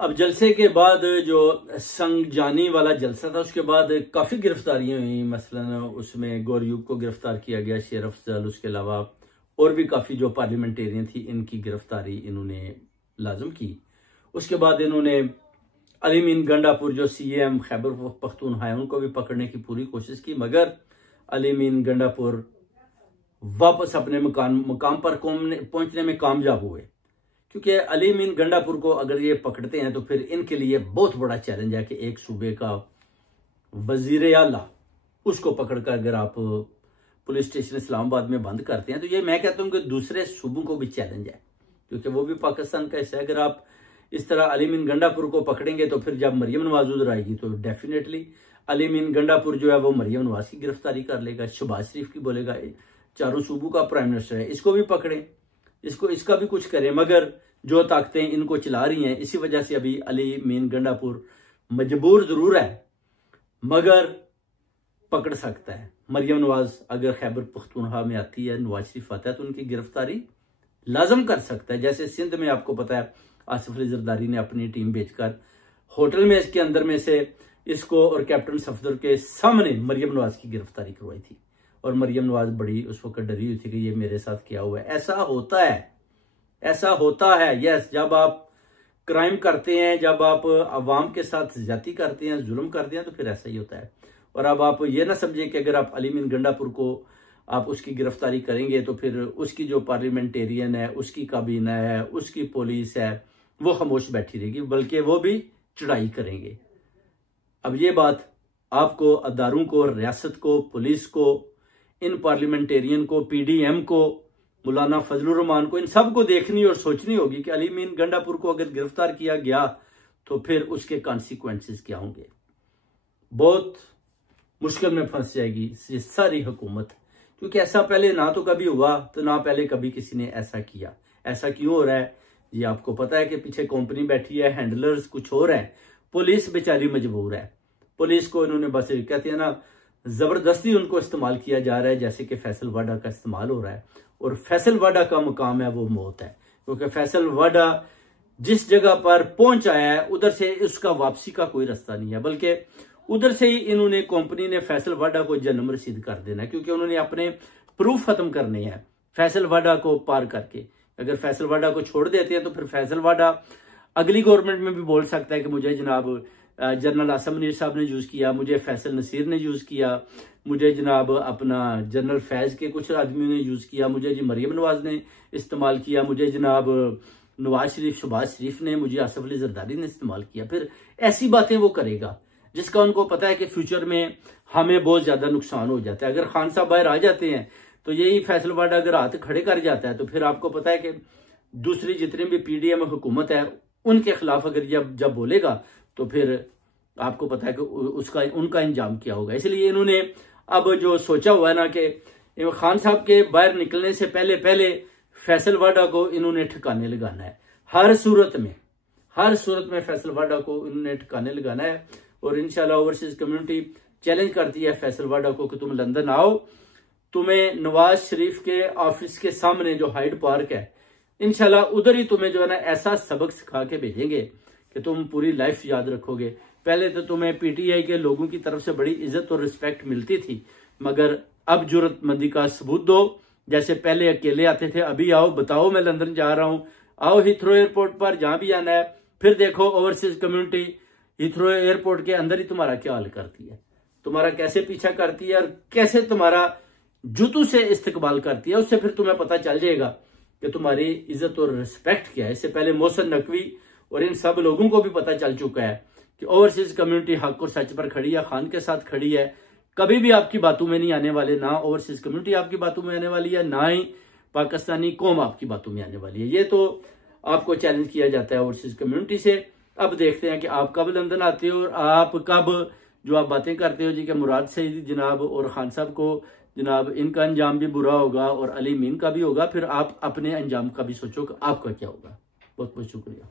अब जलसे के बाद जो संगजानी वाला जलसा था उसके बाद काफी गिरफ्तारियां हुई। मसलन उसमें गौरयूब को गिरफ्तार किया गया, शेर अफजल, उसके अलावा और भी काफी जो पार्लियामेंटेरियन थी इनकी गिरफ्तारी इन्होंने लाजम की। उसके बाद इन्होंने अली मीन गंडापुर जो सीएम खैबर पख्तूनख्वा है उनको भी पकड़ने की पूरी कोशिश की, मगर अली मीन गंडापुर वापस अपने मकाम पर पहुंचने में कामयाब हुए। क्योंकि अली मीन गंडापुर को अगर ये पकड़ते हैं तो फिर इनके लिए बहुत बड़ा चैलेंज है कि एक सूबे का वजीर आला उसको पकड़कर अगर आप पुलिस स्टेशन इस्लामाबाद में बंद करते हैं तो ये मैं कहता हूं कि दूसरे सूबों को भी चैलेंज है, क्योंकि वो भी पाकिस्तान का हिस्सा है। अगर आप इस तरह अली मीन गंडापुर को पकड़ेंगे तो फिर जब मरियम नवाज उधर आएगी तो डेफिनेटली अली मीन गंडापुर जो है वो मरियम नवाज की गिरफ्तारी कर लेगा, शहबाज शरीफ की बोलेगा चारों सूबों का प्राइम मिनिस्टर है, इसको भी पकड़ें, इसका भी कुछ करें। मगर जो ताकतें इनको चला रही हैं इसी वजह से अभी अली मीन गंडापुर मजबूर जरूर है मगर पकड़ सकता है। मरियम नवाज अगर खैबर पख्तूनख्वा में आती है, नवाज शरीफ आता है तो उनकी गिरफ्तारी लाजम कर सकता है। जैसे सिंध में आपको पता है आसिफ अली जरदारी ने अपनी टीम भेजकर होटल में इसके अंदर में से इसको और कैप्टन सफदर के सामने मरियम नवाज की गिरफ्तारी करवाई थी और मरियम नवाज बड़ी उस वक्त डरी हुई थी कि ये मेरे साथ क्या हुआ है। ऐसा होता है यस, जब आप क्राइम करते हैं, जब आप अवाम के साथ ज्यादती करते हैं, जुल्म करते हैं तो फिर ऐसा ही होता है। और अब आप ये ना समझे कि अगर आप अली मीन गंडापुर को आप उसकी गिरफ्तारी करेंगे तो फिर उसकी जो पार्लियामेंटेरियन है, उसकी काबीना है, उसकी पुलिस है, वो खामोश बैठी रहेगी, बल्कि वो भी चढ़ाई करेंगे। अब ये बात आपको अदारों को, रियासत को, पुलिस को, इन पार्लियामेंटेरियन को, पीडीएम को, मौलाना फजलुर रहमान को, इन सब को देखनी और सोचनी होगी कि अली मीन गंडापुर को अगर गिरफ्तार किया गया तो फिर उसके कॉन्सिक्वेंसेस क्या होंगे। बहुत मुश्किल में फंस जाएगी ये सारी हुकूमत, क्योंकि ऐसा पहले ना तो कभी हुआ तो ना पहले कभी किसी ने ऐसा किया। ऐसा क्यों हो रहा है ये आपको पता है कि पीछे कंपनी बैठी है, हैंडलर्स कुछ और है, पुलिस बेचारी मजबूर है। पुलिस को इन्होंने बस कहते हैं ना जबरदस्ती उनको इस्तेमाल किया जा रहा है, जैसे कि फैसल वाडा का इस्तेमाल हो रहा है। और फैसल वाडा का मुकाम है वो मौत है, क्योंकि फैसल वाडा जिस जगह पर पहुंच आया है उधर से उसका वापसी का कोई रास्ता नहीं है, बल्कि उधर से ही इन्होंने कंपनी ने फैसल वाडा को जन्म रसीद कर देना है, क्योंकि उन्होंने अपने प्रूफ खत्म करने हैं फैसल वाडा को पार करके। अगर फैसल वाडा को छोड़ देते हैं तो फिर फैसल वाडा अगली गवर्नमेंट में भी बोल सकता है कि मुझे जनाब जनरल आसम मुनीर साहब ने यूज किया, मुझे फैसल नसीर ने यूज किया, मुझे जनाब अपना जनरल फैज के कुछ आदमियों ने यूज किया, मुझे जी मरियम नवाज ने इस्तेमाल किया, मुझे जनाब नवाज शरीफ, शहबाज शरीफ ने, मुझे आसिफ अली जरदारी ने इस्तेमाल किया। फिर ऐसी बातें वो करेगा जिसका उनको पता है कि फ्यूचर में हमें बहुत ज्यादा नुकसान हो जाता है। अगर खान साहब बाहर आ जाते हैं तो यही फैसल वाडा अगर हाथ खड़े कर जाता है तो फिर आपको पता है कि दूसरी जितनी भी पीडीएम हुकूमत है उनके खिलाफ अगर जब बोलेगा तो फिर आपको पता है कि उनका इंजाम क्या होगा। इसलिए इन्होंने अब जो सोचा हुआ है ना कि खान साहब के बाहर निकलने से पहले फैसल वाडा को इन्होंने ठिकाने लगाना है। हर सूरत में फैसल वाडा को इन्होंने ठिकाने लगाना है। और इंशाल्लाह ओवरसीज कम्युनिटी चैलेंज करती है फैसल वाडा को कि तुम लंदन आओ, तुम्हें नवाज शरीफ के ऑफिस के सामने जो हाइड पार्क है इंशाल्लाह उधर ही तुम्हें जो है ना ऐसा सबक सिखा के भेजेंगे कि तुम पूरी लाइफ याद रखोगे। पहले तो तुम्हें पीटीआई के लोगों की तरफ से बड़ी इज्जत और रिस्पेक्ट मिलती थी, मगर अब जरूरतमंदी का सबूत दो। जैसे पहले अकेले आते थे, अभी आओ, बताओ मैं लंदन जा रहा हूं, आओ हीथ्रो एयरपोर्ट पर जहां भी आना है। फिर देखो ओवरसीज कम्युनिटी हीथ्रो एयरपोर्ट के अंदर ही तुम्हारा क्या हाल करती है, तुम्हारा कैसे पीछा करती है और कैसे तुम्हारा जूतों से इस्तकबाल करती है। उससे फिर तुम्हें पता चल जाएगा कि तुम्हारी इज्जत और रिस्पेक्ट क्या है। इससे पहले मोहसिन नकवी और इन सब लोगों को भी पता चल चुका है कि ओवरसीज कम्युनिटी हक और सच पर खड़ी है, खान के साथ खड़ी है, कभी भी आपकी बातों में नहीं आने वाले। ना ओवरसीज कम्युनिटी आपकी बातों में आने वाली है, ना ही पाकिस्तानी कौम आपकी बातों में आने वाली है। ये तो आपको चैलेंज किया जाता है ओवरसीज कम्युनिटी से। अब देखते हैं कि आप कब लंदन आते हो और आप कब जो आप बातें करते हो जी कि मुराद सईद जनाब और खान साहब को जनाब इनका अंजाम भी बुरा होगा और अली मीन का भी होगा, फिर आप अपने अंजाम का भी सोचो कि आपका क्या होगा। बहुत बहुत शुक्रिया।